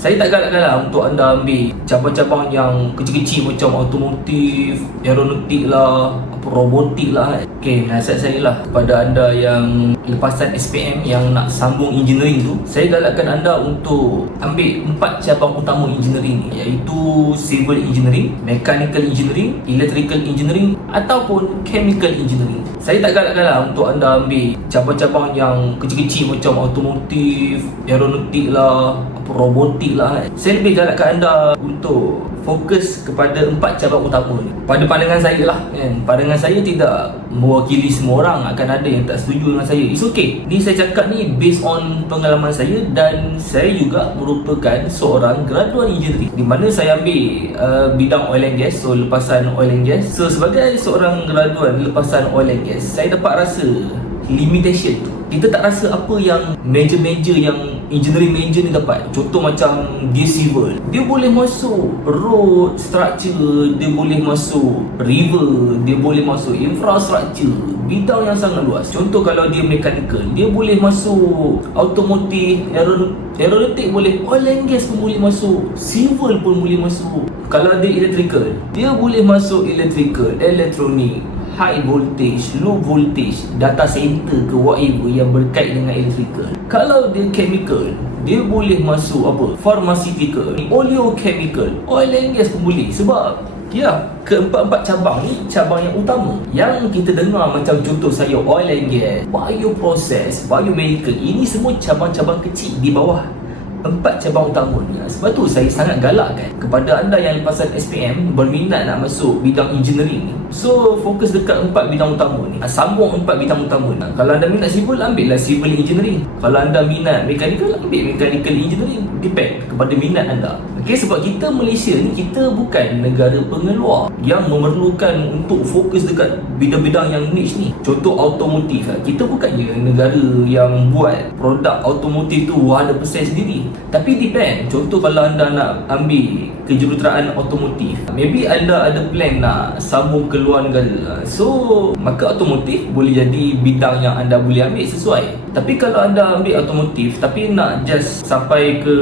Saya tak galak-galak untuk anda ambil cabang-cabang yang kecil-kecil macam automotif, aeronautik lah, robotik lah. Okay, nasihat saya lah kepada anda yang lepasan SPM yang nak sambung engineering tu, saya galakkan anda untuk ambil 4 cabang utama engineering ni, iaitu civil engineering, mechanical engineering, electrical engineering ataupun chemical engineering. Saya tak galak-galak untuk anda ambil cabang-cabang yang kecil-kecil macam automotif, aeronautik lah, robotik lah. Saya lebih galakkan anda untuk fokus kepada 4 cabang utama ni. Pada pandangan saya lah kan, pandangan saya tidak mewakili semua orang, akan ada yang tak setuju dengan saya. It's okay, ni saya cakap ni based on pengalaman saya, dan saya juga merupakan seorang graduan engineering di mana saya ambil bidang oil and gas, so lepasan oil and gas. So sebagai seorang graduan lepasan oil and gas, saya dapat rasa limitation tu. Kita tak rasa apa yang major-major yang engineering major ni dapat. Contoh macam dia civil, dia boleh masuk road structure, dia boleh masuk river, dia boleh masuk infrastructure, bidang yang sangat luas. Contoh kalau dia mechanical, dia boleh masuk automotive, aeronautik boleh, oil and gas pun boleh masuk, civil pun boleh masuk. Kalau dia electrical, dia boleh masuk electrical, elektronik, high voltage, low voltage, data center ke whatever yang berkait dengan electrical. Kalau dia chemical, dia boleh masuk apa? Pharmaceutical, oleochemical, oil and gas pun boleh. Sebab ya, keempat-empat cabang ni cabang yang utama. Yang kita dengar macam contoh saya oil and gas, bioprocess, biomedical, ini semua cabang-cabang kecil di bawah 4 cabang utama ni. Sebab tu saya sangat galakkan kepada anda yang lepasan SPM berminat nak masuk bidang engineering ni, so fokus dekat 4 bidang utama ni, sambung 4 bidang utama ni. Kalau anda minat civil, ambillah civil engineering. Kalau anda minat mechanical, ambil mechanical engineering. Depend kepada minat anda. Okay, sebab kita Malaysia ni, kita bukan negara pengeluar yang memerlukan untuk fokus dekat bidang-bidang yang niche ni. Contoh automotif, kita bukannya negara yang buat produk automotif tu 100% sendiri. Tapi depend. Contoh kalau anda nak ambil kejuruteraan automotif, maybe anda ada plan nak sambung ke luar negara, so maka automotif boleh jadi bidang yang anda boleh ambil sesuai. Tapi kalau anda ambil automotif tapi nak just sampai ke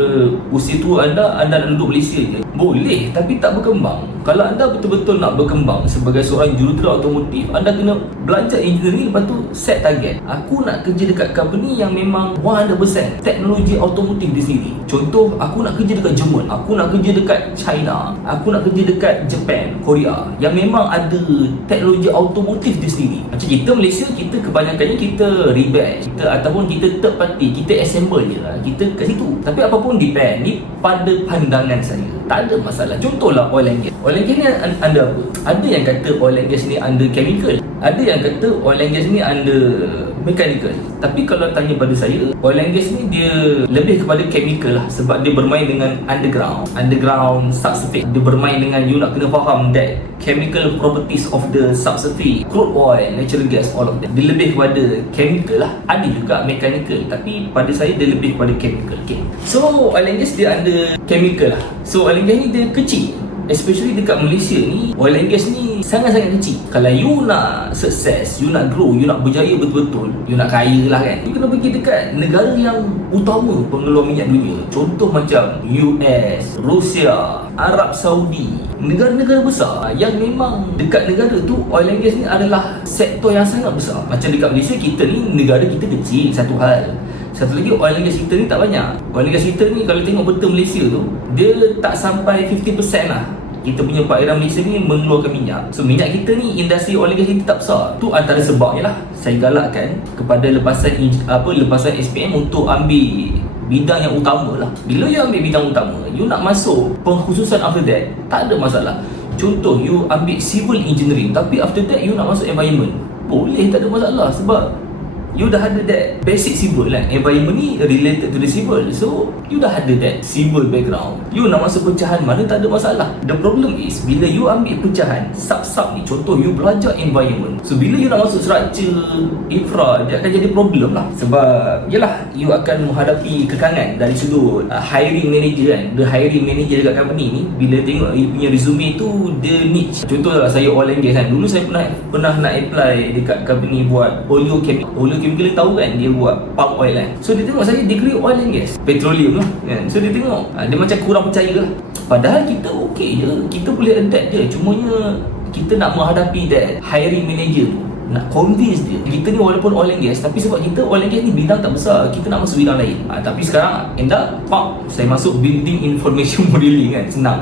usia tu anda nak duduk Malaysia je, boleh, tapi tak berkembang. Kalau anda betul-betul nak berkembang sebagai seorang jurutera automotif, anda kena belajar engineering, lepas tu set target. Aku nak kerja dekat company yang memang 100% teknologi automotif di sini. Contoh, aku nak kerja dekat Jerman, aku nak kerja dekat China, aku nak kerja dekat Japan, Korea, yang memang ada teknologi automotif di sini. Macam kita Malaysia, kita kebanyakannya kita rebatch, kita ataupun kita third party, kita assemble je lah, kita kat situ. Tapi apapun depend, ni pada pandangan saya, tak ada masalah. Contohlah oil and gas. Oil and gas ni under apa? Ada yang kata oil and gas ni under chemical, ada yang kata oil and gas ni under mechanical. Tapi kalau tanya pada saya, oil and gas ni dia lebih kepada chemical lah, sebab dia bermain dengan underground subsurface. Dia bermain dengan, you nak kena faham that chemical properties of the subsurface, crude oil, natural gas, all of that. Dia lebih kepada chemical lah. Ada juga mechanical, tapi pada saya dia lebih kepada chemical. Okay, so oil and gas dia under chemical lah. So oil and gas ni dia kecil, especially dekat Malaysia ni, oil and gas ni sangat-sangat kecil. Kalau you nak sukses, you nak grow, you nak berjaya betul-betul, you nak kaya lah kan, you kena pergi dekat negara yang utama pengeluar minyak dunia. Contoh macam US, Rusia, Arab Saudi, negara-negara besar yang memang dekat negara tu oil and gas ni adalah sektor yang sangat besar. Macam dekat Malaysia, kita ni negara kita kecil, satu hal. Satu lagi, oil and gas kita ni tak banyak. Oil and gas kita ni kalau tengok peta Malaysia tu, dia tak sampai 50% lah. Kita punya perairan Malaysia ni mengeluarkan minyak. So minyak kita ni, industri oil and gas kita tak besar. Tu antara sebabnya lah saya galakkan kepada lepasan SPM untuk ambil bidang yang utama lah. Bila you ambil bidang utama, you nak masuk pengkhususan after that, tak ada masalah. Contoh, you ambil civil engineering, tapi after that you nak masuk environment, boleh, tak ada masalah. Sebab you dah ada that basic civil lah. Environment ni related to the civil, so you dah ada that civil background. You nak masuk pecahan mana, tak ada masalah. The problem is, bila you ambil pecahan sub-sub ni, contoh you belajar environment, so bila you nak masuk structure, infra, dia akan jadi problem lah. Sebab yelah, you akan menghadapi kekangan dari sudut hiring manager kan. The hiring manager dekat company ni, bila tengok you punya resume tu, dia niche. Contoh lah, saya oil and gas kan, dulu saya pernah nak apply dekat company buat oleochemical Winkler tahu kan dia buat pump oil kan. So dia tengok saya degree oil and gas, petroleum lah kan. So dia tengok dia macam kurang percaya lah. Padahal kita okey je, kita boleh adapt je. Cumanya kita nak menghadapi that hiring manager tu, nak convince dia. Kita ni walaupun oil and gas, tapi sebab kita oil and gas ni bidang tak besar, kita nak masuk bidang lain. Tapi sekarang end up saya masuk building information modeling kan. Senang,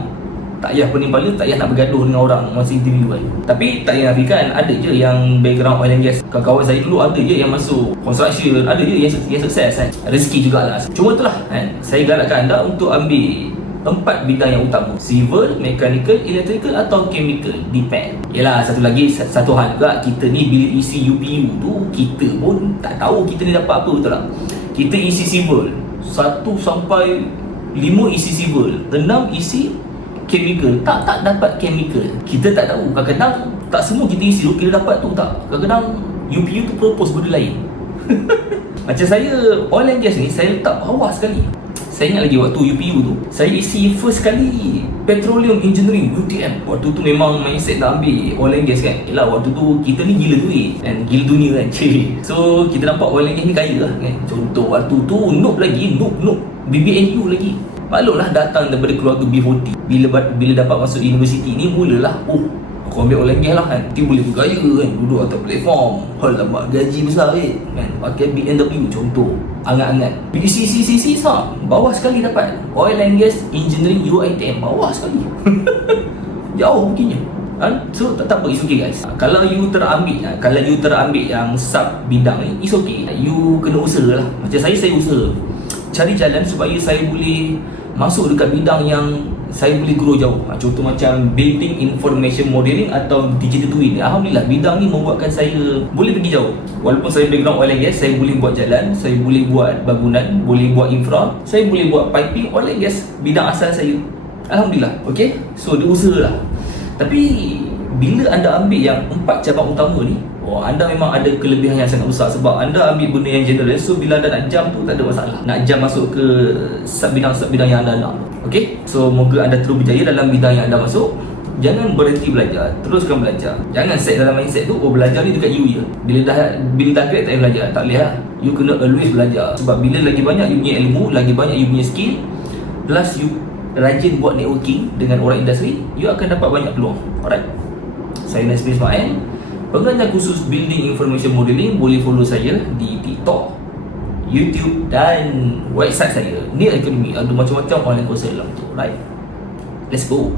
tak payah pening kepala, tak payah nak bergaduh dengan orang masa interview kan. Tapi tak payah nafikan, ada je yang background oil and gas. Kawan-kawan saya dulu ada je yang masuk construction, ada je yang sukses kan. Rezeki jugalah. Cuma itulah kan, saya galakkan anda untuk ambil 4 bidang yang utama: civil, mechanical, electrical atau chemical. Depend. Yelah, satu hal juga, kita ni bila isi UPU tu, kita pun tak tahu kita ni dapat apa, betul tak? Kita isi civil 1 sampai 5 isi civil, 6 isi chemical. Tak dapat chemical, kita tak tahu. Kadang-kadang tak semua kita isi tu kita dapat tu, tak. Kadang-kadang UPU tu propose benda lain. Macam saya oil and gas ni, saya letak bawah sekali. Saya ingat lagi waktu UPU tu, saya isi first kali Petroleum Engineering, UTM. Waktu tu memang mindset nak ambil oil and gas kan. Yelah, waktu tu kita ni gila duit kan, gila dunia kan. So kita nampak oil and gas ni kaya lah kan. Contoh waktu tu noob BBNU lagi. Maklumlah datang daripada keluarga B40. Bila dapat masuk universiti ni, mulalah aku ambil oil and gas lah kan. Nanti boleh bergaya kan, duduk atas platform. Alamak, gaji besar kan, pakai BMW contoh. Angat-angat BCCCC bawah sekali dapat. Oil and Gas Engineering UiTM bawah sekali. Jauh begini kan. So tak apa, it's okay guys. Kalau you terambil yang sub bidang ni, it's okay. You kena usaha lah. Macam saya usaha cari jalan supaya saya boleh masuk dekat bidang yang saya boleh grow jauh. Contoh macam building information modeling atau digital twin. Alhamdulillah, bidang ni membuatkan saya boleh pergi jauh. Walaupun saya background oil and gas, saya boleh buat jalan, saya boleh buat bangunan, boleh buat infra, saya boleh buat piping. Oil and gas bidang asal saya. Alhamdulillah. Okay, so dia usaha lah. Tapi bila anda ambil yang 4 cabang utama ni, anda memang ada kelebihan yang sangat besar. Sebab anda ambil benda yang general, so bila anda nak jump tu tak ada masalah. Nak jump masuk ke sub-bidang yang anda nak. Okay, so moga anda terus berjaya dalam bidang yang anda masuk. Jangan berhenti belajar, teruskan belajar. Jangan set dalam mindset tu, belajar ni dekat you je. Bila dah grade tak payah belajar. Tak boleh lah. You kena always belajar. Sebab bila lagi banyak you punya ilmu, lagi banyak you punya skill, plus you rajin buat networking dengan orang industri, you akan dapat banyak peluang. Alright, saya Nasbi Ismail, pengajar khusus Building Information Modeling. Boleh follow saya di TikTok, YouTube dan website saya, Nil Academy. Ada macam-macam online course dalam tu. Right, let's go.